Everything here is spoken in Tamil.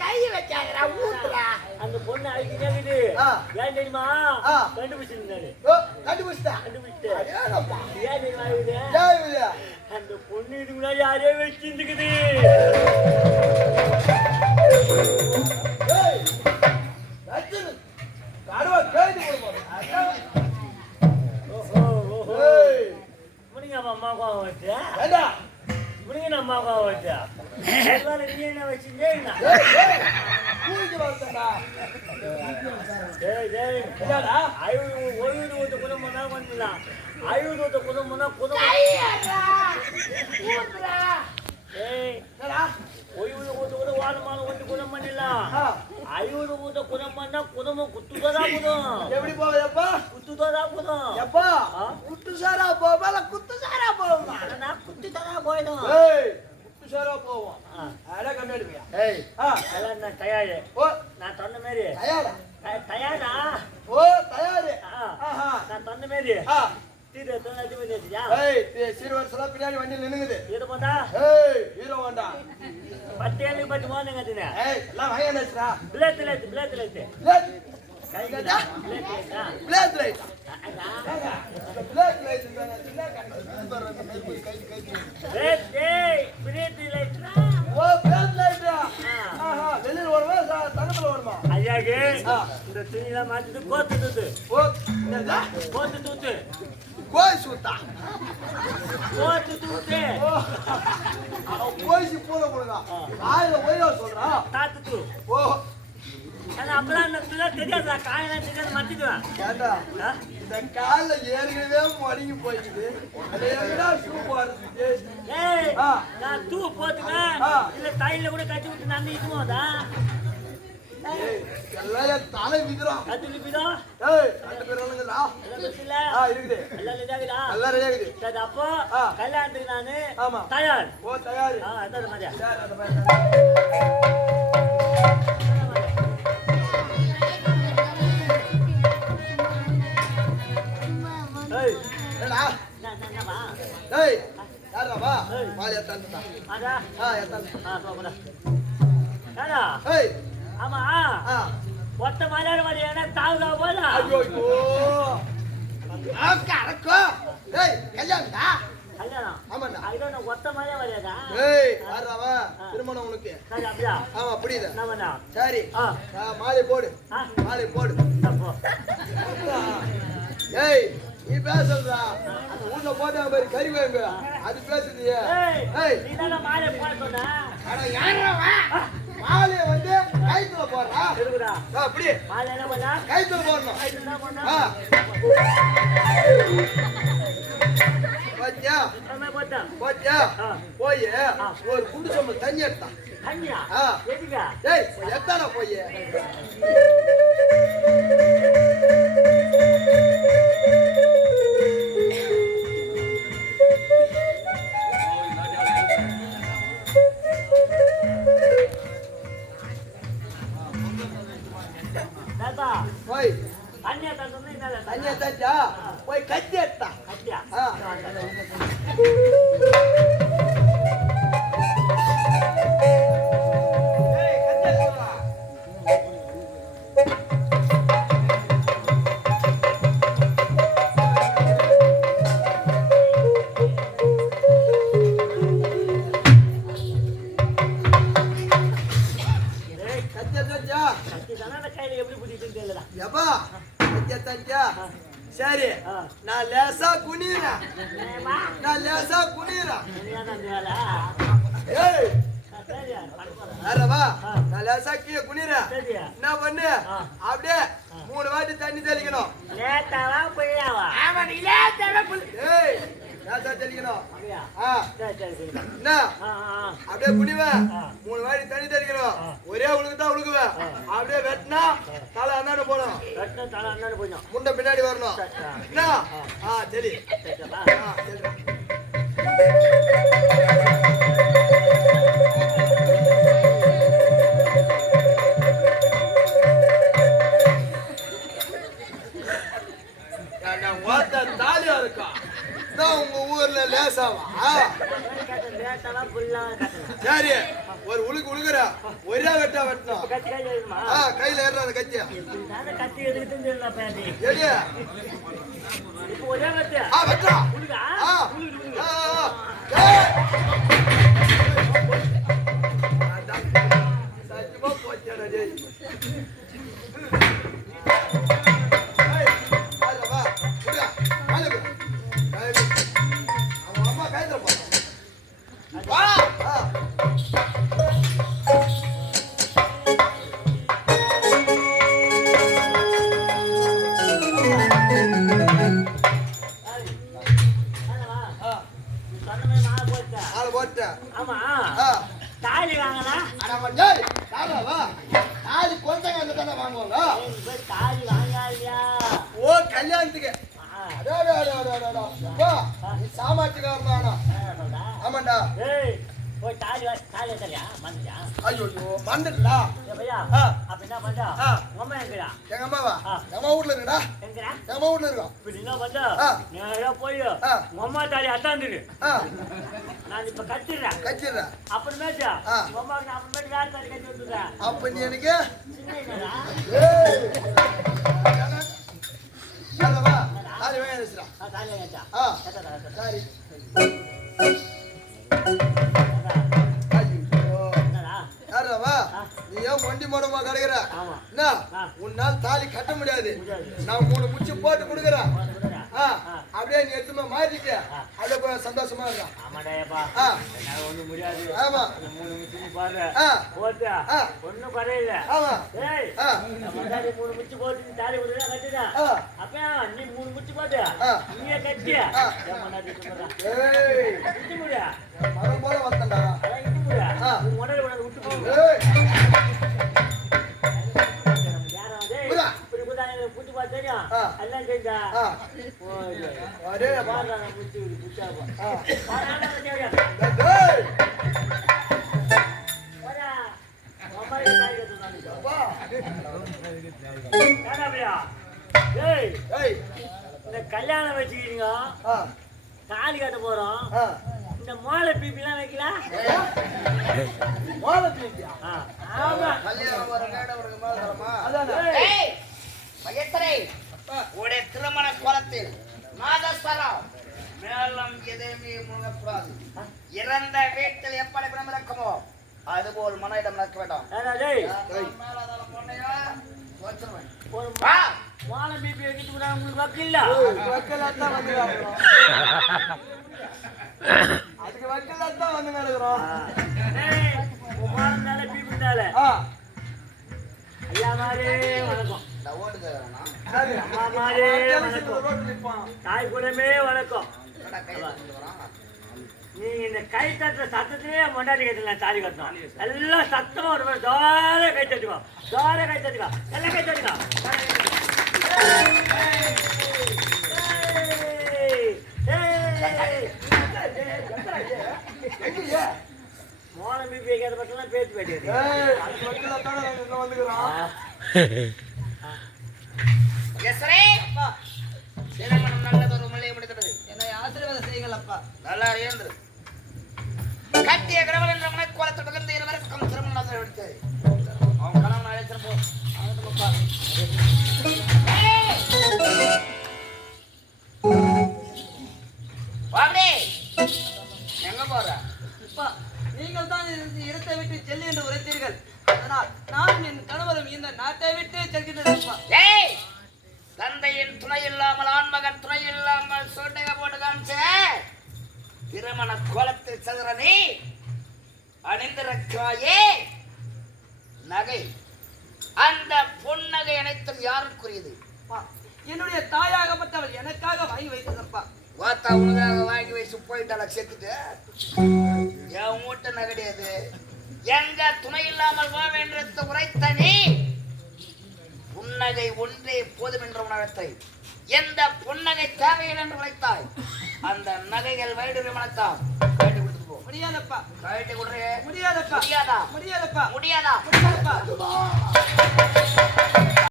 கை வச்சாங்கடா ஊத்துறா அந்த பொண்ணு அழுகினே ஏன் தெரியுமா கண்டுபிடிச்சிருந்தாரு கண்டுபிடிச்சிட்டு ஏன் தெரியுமா அந்த பொண்ணு இதுக்கு முன்னாடி யாரையோ வச்சிருந்துக்குது அம்மா வச்சா இப்படிங்க நம்ம அம்மா வச்சா நீ என்ன வச்சுங்க ஐநூறு குடும்பம்னா பண்ணலாம் ஐநூறு குடும்பம்னா குடும்பம் ஒய்வு ஊத்த கூட வாரமான ஒன்று குணம் பண்ணிடலாம் ஐநூறு ஊத்த குணம் பண்ணா குடும்பம் குத்துதான் குதம் எப்படி போவதப்பா குத்துதான் குதம் எப்பா குத்துசாரா போவா குத்துசாரா போவா நான் குத்துதான் போயிடும் குத்துசாரா போவோம் அதான் கம்மியாடுவியா எல்லாம் நான் தயாரு நான் சொன்ன மாதிரி தயாரா தயாரு நான் சொன்ன மாதிரி சீர்வரிசெல்லாம் பின்னாடி வண்டி நின்னுங்குது இது போட்டா ஹீரோ வேண்டா பத்தேழு பத்து போனுங்க எல்லாம் வயநாச்சுடா பிளேட் பிளேட் வெளியில் வருமா தங்கத்துல வருமா ஐயாக்கு இந்த துணியெல்லாம் மாத்திட்டு கோத்து தூத்து கோத்து தூத்து கோய் சுத்தா கோத்து தூத்து கோய்ச்சி பூல கொடுங்க ஆயிரம் ஒய்யா சொல்றான் தாத்து தூ ஓ அப்பெல்லாம் தெரியாதா காயெல்லாம் தெரியாது மாத்திடுவேன் ஏண்டா இந்த கால ஏற்கனவே மடங்கி போயிடுது ஷூ போடுறது நான் தூ போட்டுவேன் இல்ல தையில கூட கட்டி விட்டு நான் இதுமோதா எல்லாம் தலை விதுறோம் அது விதுறோம் ரெண்டு பேர் இல்ல இருக்குது எல்லாம் ரெடியா இருக்குது சரி அப்போ கல்யாணத்துக்கு நானு தயார் தயார் அதான் மாதிரியா ஆமா ஒத்த மலையாள மாதிரியான தாவுதா போல கல்யாணம் ஒத்த மலையா வரையாதா திருமணம் உனக்கு சரி அப்படியா ஆமா புரியுது சரி மாலை போடு மாலை போடு ஏய் நீ பேசுறா ஊர்ல போட்டா பேரு கறி வேங்க அது பேசுறியே நீ தான மாலை போட சொன்ன அட யாரா மாலை வந்து கைத்துல போடுறா இருக்குடா அப்படி மாலை என்ன பண்ணா கைத்துல போடணும் கைத்துல போடணும் பாத்தியா நம்ம போட்டா பாத்தியா போய் ஒரு குண்டு சொம்பு தண்ணி எடுத்தா தண்ணியா எதுக்கு டேய் எத்தானே போய் போய் தண்ணியா தச்சா போய் கத்தி எடுத்தா கத்தியா சரி நான் லேசா குனிறேன் நான் லேசா கீழே குனிறேன் என்ன பண்ணு அப்படியே 3 வாட்டி தண்ணி தெளிக்கணும் தெளிக்கணும் என்ன அப்படியே குனிவேன் 3 வாட்டி தண்ணி தெளிக்கணும் ஒரே உழுக்கு தான் உழுகுவேன் அப்படியே வெட்டினா தலை அண்ணாடு போடும் முண்டை பின்னாடி வரணும் என்ன சரி தாலியா இருக்கா உங்க ஊர்ல லேசாவா சரி ஒரு உழுக்கு உழுகுற ஒரே வெட்டா வெட்டணும். கத்தி கையில இருக்குமா? கையில ஏறுற அந்த கத்தியா கத்தி எதுக்கு தெரியல பேட்டி எடியா இப்போ ஒரே வெட்டு வெட்டா உழுகா சத்தியமா போச்சேடா டேய். ஆமா தாலி வாங்கனா தாலி வாங்காதியா ஓ கல்யாணத்துக்கு சாமாச்சுக்காரனா ஆமாண்டா போய் தாலி தாலி தரியா மந்தியா ஐயோ மறந்துட்டா பையா அப்ப என்ன பண்றா உங்க அம்மா எங்கடா எங்க அம்மாவா எங்க அம்மா வீட்ல இருக்கடா எங்கடா எங்க அம்மா வீட்ல இருக்கோம் இப்படி என்ன பண்றா நேரா போய் உங்க அம்மா தாலி அத்தாந்துரு நான் இப்ப கட்டிடுறேன் அப்புறமேட்டா உங்க அம்மாவுக்கு அப்புறமேட்டு வேற தாலி கட்டி வந்துடுறேன் அப்ப நீ எனக்கு தாலி வாங்கிடுறா தாலி வாங்கிட்டா சரி நீ ஏன் மண்டி மோடமா கிடைக்கிற என்ன உன்னால் தாலி கட்ட முடியாது நான் 3 முச்சு போட்டு கொடுக்குறேன் அப்படியே நீ எடுத்துமா மாட்டிட்டு அப்படியே போய் சந்தோஷமா இருக்கான் ஒண்ணும் முடியாது ஆமா 3 முச்சு பாரு போட்டு ஒண்ணும் குறையில ஆமா 3 முச்சு போட்டு தாலி கொடுக்குறா கட்டிடா அப்ப நீ 3 முச்சு போட்டு நீயே கட்டி முடியா மரம் போல வந்தா உடனே விட்டு போகுது புட்டு பார்த்து தெரியும் எல்லாம் தெரிஞ்சா இந்த கல்யாணம் வச்சுக்கிறீங்க தாலி கட்ட போறோம் இந்த மோளை பீப்பிலாம் வைக்கல மோளை பீப்பியா ஆமா கல்யாணம் வர மேடம் வர மேலமா அதான் ஏய் மகேஸ்வரே உடைய திருமண கோலத்தில் நாதஸ்வரம் மேலம் எதையுமே முழங்கக்கூடாது இறந்த வீட்டில் எப்படி பிணம் இருக்குமோ அதுபோல் மனையிடம் நடக்க வேண்டாம் மோளை பீப்பி வைக்கிட்டு கூட உங்களுக்கு வக்கில்ல வக்கலாத்தான் வந்து அதுக்கு வக்கலாத்தான் வந்து நடக்கிறோம் மேல பீப்பிட்டால ஐயா மாதிரி வணக்கம் அம்மா மாதிரி வணக்கம் தாய் கூடமே வணக்கம் நீங்க இந்த கை தட்டுற சத்தத்திலே மொண்டாட்டி கட்டலாம் தாலி கட்டணும் எல்லாம் சத்தமா ஒரு ஜோர கை தட்டுவா ஜோர கை தட்டுவா எல்லாம் கை தட்டுவா மோளம் பீப்பி வைக்காத பட்டெல்லாம் பேச்சு பேட்டியது திருமணம் நல்லதொரு முறையை முடிக்கிறது என்னை ஆசீர்வாதம் செய்யுங்கள் அப்பா நல்லா இருந்து கட்டிய கிரவல் என்ற மனக்கோலத்தில் பகிர்ந்து இருவருக்கும் திருமணம் நடந்து விடுத்து அவன் கணவன் அழைச்சிருப்போ எங்க போற நீங்கள் தான் இடத்தை விட்டு செல்லு என்று உரைத்தீர்கள் அதனால் நான் என் கணவரும் இந்த நாட்டை விட்டு செல்கின்றேன் தந்தையின் துணை இல்லாமல் ஆண்மகன் துணை இல்லாமல் சோட்டைக போட்டு காமிச்ச திருமண கோலத்தில் சதுர நீ அணிந்திருக்காயே நகை அந்த பொன்னகை அனைத்தும் யாருக்குரியது என்னுடைய தாயாகப்பட்டவள் எனக்காக வாங்கி வைத்ததப்பா வாத்தா உனக்காக வாங்கி வச்சு போயிட்டால செத்துட்டு என் மூட்டை நகடியது எங்க துணை இல்லாமல் வா என்று உரைத்த நீ புன்னகை ஒன்றே போதும் என்ற உணர்த்தை எந்த புன்னகை தேவையில்லை என்று உழைத்தாய் அந்த நகைகள் வயிறு மனத்தால் கட்டி கொடுத்து போ முடியாதப்பா கட்டி கொடுறே முடியாதப்பா முடியாதா முடியாதப்பா முடியாதா முடியாதப்பா